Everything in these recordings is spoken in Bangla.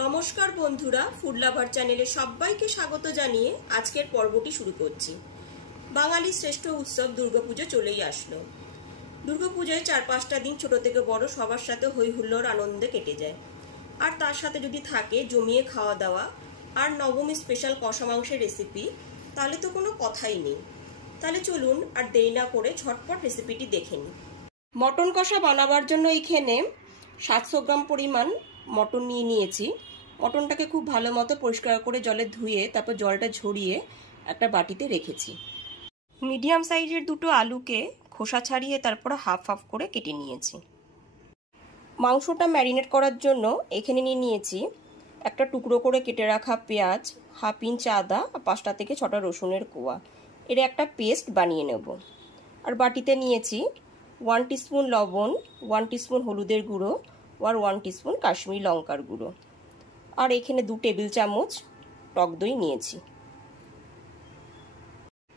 নমস্কার বন্ধুরা, ফুড লাভার চ্যানেলে সবাইকে স্বাগত জানিয়ে আজকের পর্বটি শুরু করছি। বাঙালির শ্রেষ্ঠ উৎসব দুর্গাপুজো চলেই আসলো। দুর্গাপুজোয় 4-5টা দিন ছোট থেকে বড় সবার সাথে হই হুল্লোড় আনন্দে কেটে যায়। আর তার সাথে যদি থাকে জমিয়ে খাওয়া দাওয়া আর নবমী স্পেশাল কষা মাংসের রেসিপি, তাহলে তো কোনো কথাই নেই। তাহলে চলুন আর দেরি না করে ঝটপট রেসিপিটি দেখে নিই। মটন কষা বানাবার জন্য এইখানে 700 গ্রাম পরিমাণ মটন নিয়ে নিয়েছি। মটনটাকে খুব ভালো মতো পরিষ্কার করে জলে ধুয়ে তারপর জলটা ঝরিয়ে একটা বাটিতে রেখেছি। মিডিয়াম সাইজের দুটো আলুকে খোসা ছাড়িয়ে তারপর হাফ হাফ করে কেটে নিয়েছি। মাংসটা ম্যারিনেট করার জন্য এখানে নিয়েছি একটা টুকরো করে কেটে রাখা পেঁয়াজ, হাফ ইঞ্চ আদা, 5টা থেকে 6টা রসুনের কোয়া। এর একটা পেস্ট বানিয়ে নেব। আর বাটিতে নিয়েছি 1 টিস্পুন লবণ, 1 টিস্পুন হলুদের গুঁড়ো আর 1 টিস্পুন কাশ্মীরি লঙ্কার গুঁড়ো। আর এখানে 2 টেবিল চামচ টক দই নিয়েছি।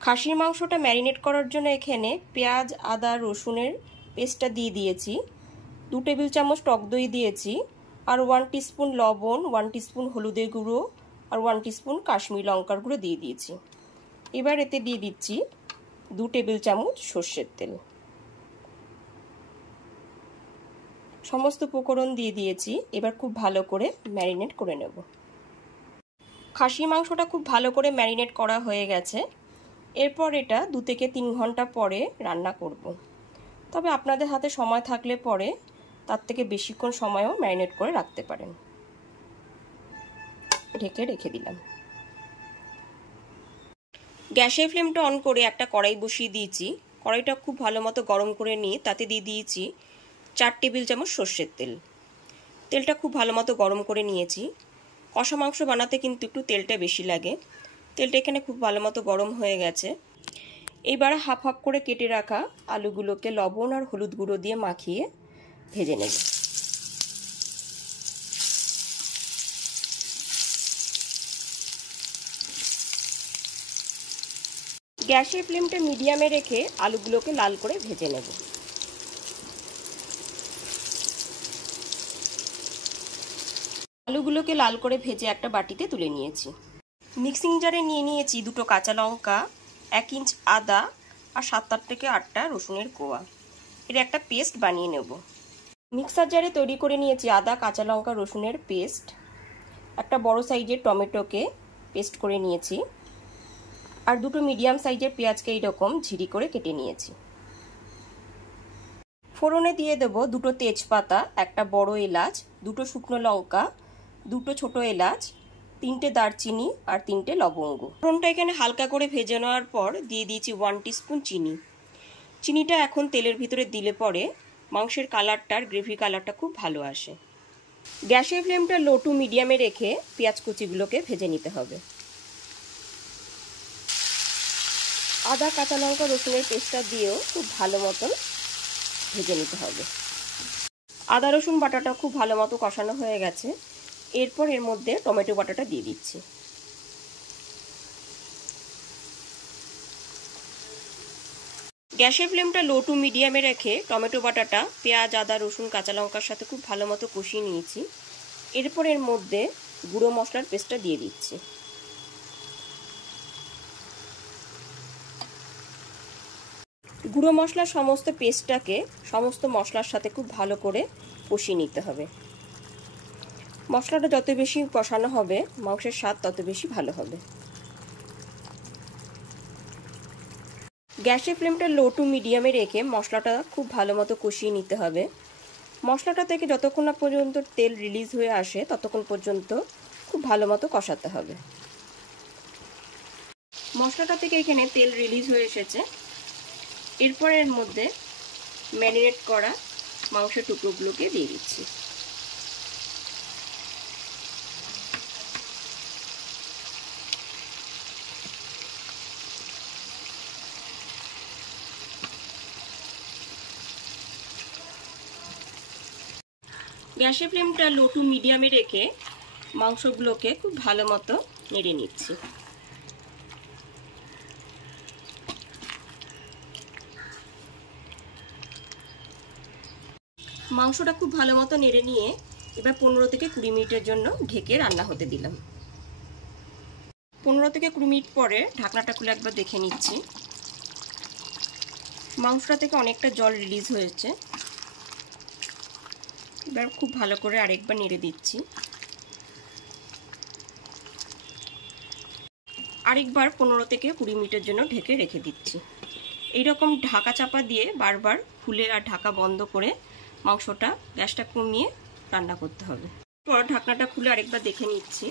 খাসির মাংসটা ম্যারিনেট করার জন্য এখানে পেঁয়াজ, আদা, রসুনের পেস্টটা দিয়ে দিয়েছি। 2 টেবিল চামচ টক দই দিয়েছি। আর 1 টিস্পুন লবণ, 1 টিস্পুন হলুদের গুঁড়ো আর 1 টিস্পুন কাশ্মীরি লঙ্কার গুঁড়ো দিয়ে দিয়েছি। এবার এতে দিয়ে দিচ্ছি 2 টেবিল চামচ সর্ষের তেল। সমস্ত উপকরণ দিয়ে দিয়েছি। এবার খুব ভালো করে ম্যারিনেট করে নেব। খাসির মাংসটা খুব ভালো করে ম্যারিনেট করা হয়ে গেছে। এরপর এটা 2 থেকে 3 ঘন্টা পরে রান্না করব। তবে আপনাদের হাতে সময় থাকলে পরে তার থেকে বেশিক্ষণ সময়ও ম্যারিনেট করে রাখতে পারেন। ঢেকে রেখে দিলাম। গ্যাসের ফ্লেমটা অন করে একটা কড়াই বসিয়ে দিয়েছি। কড়াইটা খুব ভালো মতো গরম করে নিয়ে তাতে দিয়ে দিয়েছি 4 টেবিল চামচ সর্ষের তেল। তেলটা খুব ভালো মতো গরম করে নিয়েছি। কষা মাংস বানাতে কিন্তু একটু তেলটা বেশি লাগে। তেলটা এখানে খুব ভালো মতো গরম হয়ে গেছে। এইবার হাফ হাফ করে কেটে রাখা আলুগুলোকে লবণ আর হলুদ গুঁড়ো দিয়ে মাখিয়ে ভেজে নেব। গ্যাসের ফ্লেমটা মিডিয়ামে রেখে আলুগুলোকে লাল করে ভেজে নেব। আলুগুলোকে লাল করে ভেজে একটা বাটিতে তুলে নিয়েছি। মিক্সিং জারে নিয়ে নিয়েছি 2টো কাঁচা লঙ্কা, 1 ইঞ্চ আদা আর 7 থেকে 8টা রসুনের কোয়া। এর একটা পেস্ট বানিয়ে নেব। মিক্সার জারে তৈরি করে নিয়েছি আদা, কাঁচা লঙ্কা, রসুনের পেস্ট। একটা বড় সাইজের টমেটোকে পেস্ট করে নিয়েছি। আর 2টো মিডিয়াম সাইজের পেঁয়াজকে এইরকম ঝিরি করে কেটে নিয়েছি। ফোড়নে দিয়ে দেব 2টো তেজপাতা, একটা বড় এলাচ, 2টো শুকনো লঙ্কা, 2টো ছোট এলাচ, 3টে দারচিনি আর 3টে লবঙ্গ। ফোড়নটা এখানে হালকা করে ভেজে নেওয়ার পর দিয়ে দিয়েছি 1 টিস্পুন চিনি। চিনিটা এখন তেলের ভিতরে দিলে পরে মাংসের কালারটা আর গ্রেভি কালারটা খুব ভালো আসে। গ্যাসের ফ্লেমটা লো টু মিডিয়ামে রেখে পেঁয়াজ কুচিগুলোকে ভেজে নিতে হবে। আদা, কাঁচা লঙ্কা, রসুনের পেস্টটা দিয়েও খুব ভালো মতন ভেজে নিতে হবে। আদা রসুন বাটাটা খুব ভালো মতো কষানো হয়ে গেছে। এরপর এর মধ্যে টমেটো বাটাটা দিয়ে দিচ্ছি। গ্যাসের ফ্লেমটা লো টু মিডিয়ামে রেখে টমেটো বাটাটা পেঁয়াজ, আদা, রসুন, কাঁচা লঙ্কার সাথে খুব ভালো মতো কষিয়ে নিয়েছি। এরপর এর মধ্যে গুঁড়ো মশলার পেস্টটা দিয়ে দিচ্ছি। গুঁড়ো মশলার সমস্ত পেস্টটাকে সমস্ত মশলার সাথে খুব ভালো করে কষিয়ে নিতে হবে। মশলাটা যত বেশি কষানো হবে মাংসের স্বাদ তত বেশি ভালো হবে। গ্যাসের ফ্লেমটা লো টু মিডিয়ামে রেখে মশলাটা খুব ভালো মতো কষিয়ে নিতে হবে। মশলাটা থেকে যতক্ষণ না পর্যন্ত তেল রিলিজ হয়ে আসে ততক্ষণ পর্যন্ত খুব ভালো মতো কষাতে হবে। মশলাটা থেকে এখানে তেল রিলিজ হয়ে এসেছে। এরপর এর মধ্যে ম্যারিনেট করা মাংসের টুকরোগুলোকে দিয়ে দিচ্ছি। গ্যাসের ফ্লেমটা লো টু মিডিয়ামে রেখে মাংসগুলোকে খুব ভালো মতো নেড়ে নিচ্ছি। মাংসটা খুব ভালো মতো নেড়ে নিয়ে এবার 15 থেকে 20 মিনিটের জন্য ঢেকে রান্না হতে দিলাম। 15 থেকে 20 মিনিট পরে ঢাকনাটা খুলে একবার দেখে নিচ্ছি। মাংসটা থেকে অনেকটা জল রিলিজ হয়েছে। এবার খুব ভালো করে আরেকবার নেড়ে দিচ্ছি। আরেকবার 15 থেকে 20 মিনিটের জন্য ঢেকে রেখে দিচ্ছি। এইরকম ঢাকা চাপা দিয়ে বারবার খুলে আর ঢাকা বন্ধ করে মাংসটা গ্যাসটা কমিয়ে রান্না করতে হবে। এরপর ঢাকনাটা খুলে আরেকবার দেখে নিচ্ছি।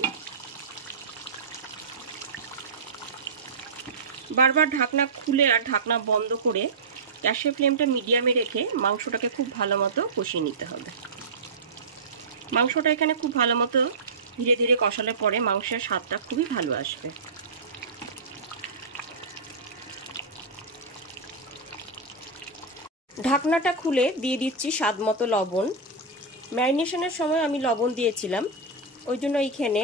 বারবার ঢাকনা খুলে আর ঢাকনা বন্ধ করে গ্যাসের ফ্লেমটা মিডিয়ামে রেখে মাংসটাকে খুব ভালো মতো কষিয়ে নিতে হবে। মাংসটা এখানে খুব ভালো মতো ধীরে ধীরে কষালে পরে মাংসের স্বাদটা খুবই ভালো আসবে। ঢাকনাটা খুলে দিয়ে দিচ্ছি স্বাদ মতো লবণ। ম্যারিনেশনের সময় আমি লবণ দিয়েছিলাম, ওই জন্য এইখানে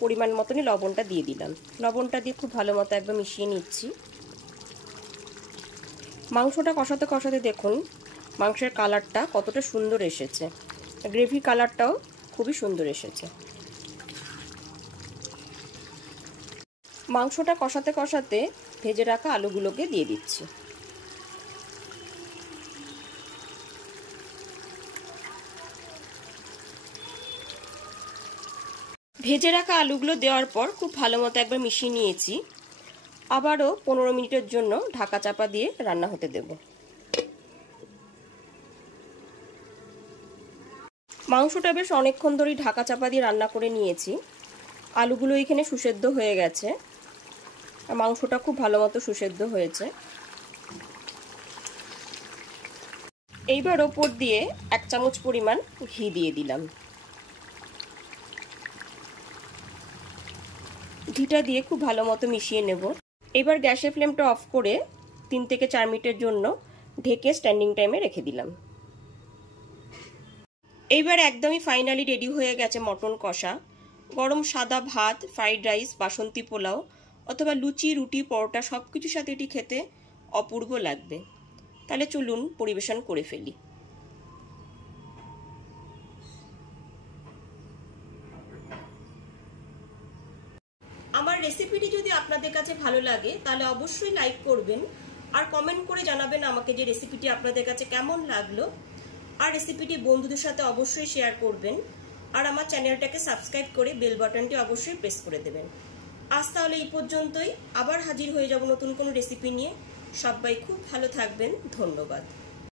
পরিমাণ মতনই লবণটা দিয়ে দিলাম। লবণটা দিয়ে খুব ভালো মতো একবার মিশিয়ে নিচ্ছি। মাংসটা কষাতে কষাতে দেখুন মাংসের কালারটা কতটা সুন্দর এসেছে, গ্রেভি কালারটাও খুবই সুন্দর এসেছে। মাংসটা কষাতে কষাতে ভেজে রাখা আলুগুলোকে দিয়ে দিচ্ছি। ভেজে রাখা আলুগুলো দেওয়ার পর খুব ভালো মতো একবার মিশিয়ে নিয়েছি। আবারও 15 মিনিটের জন্য ঢাকা চাপা দিয়ে রান্না হতে দেব। মাংসটা বেশ অনেকক্ষণ ধরেই ঢাকা চাপা দিয়ে রান্না করে নিয়েছি। আলুগুলো এখানে সুসেদ্ধ হয়ে গেছে আর মাংসটা খুব ভালো মতো সুসেদ্ধ হয়েছে। এইবার ওপর দিয়ে 1 চামচ পরিমাণ ঘি দিয়ে দিলাম। ঘিটা দিয়ে খুব ভালো মতো মিশিয়ে নেব। এবার গ্যাসের ফ্লেমটা অফ করে 3 থেকে 4 মিনিটের জন্য ঢেকে স্ট্যান্ডিং টাইমে রেখে দিলাম। এইবার একদমই ফাইনালি রেডি হয়ে গেছে মটন কষা। গরম সাদা ভাত, ফ্রাইড রাইস, বাসন্তী পোলাও অথবা লুচি, রুটি, পরোটা সবকিছুর সাথে এটি খেতে অপূর্ব লাগবে। তাহলে চলুন পরিবেশন করে ফেলি। আমার রেসিপিটি যদি আপনাদের কাছে ভালো লাগে তাহলে অবশ্যই লাইক করবেন আর কমেন্ট করে জানাবেন আমাকে যে রেসিপিটি আপনাদের কাছে কেমন লাগলো। আর রেসিপিটি বন্ধুদের সাথে অবশ্যই শেয়ার করবেন আর আমার চ্যানেলটাকে সাবস্ক্রাইব করে বেল বাটনটি অবশ্যই প্রেস করে দেবেন। আজ তাহলে এই পর্যন্তই, আবার হাজির হয়ে যাব নতুন কোনো রেসিপি নিয়ে। সবাই খুব ভালো থাকবেন। ধন্যবাদ।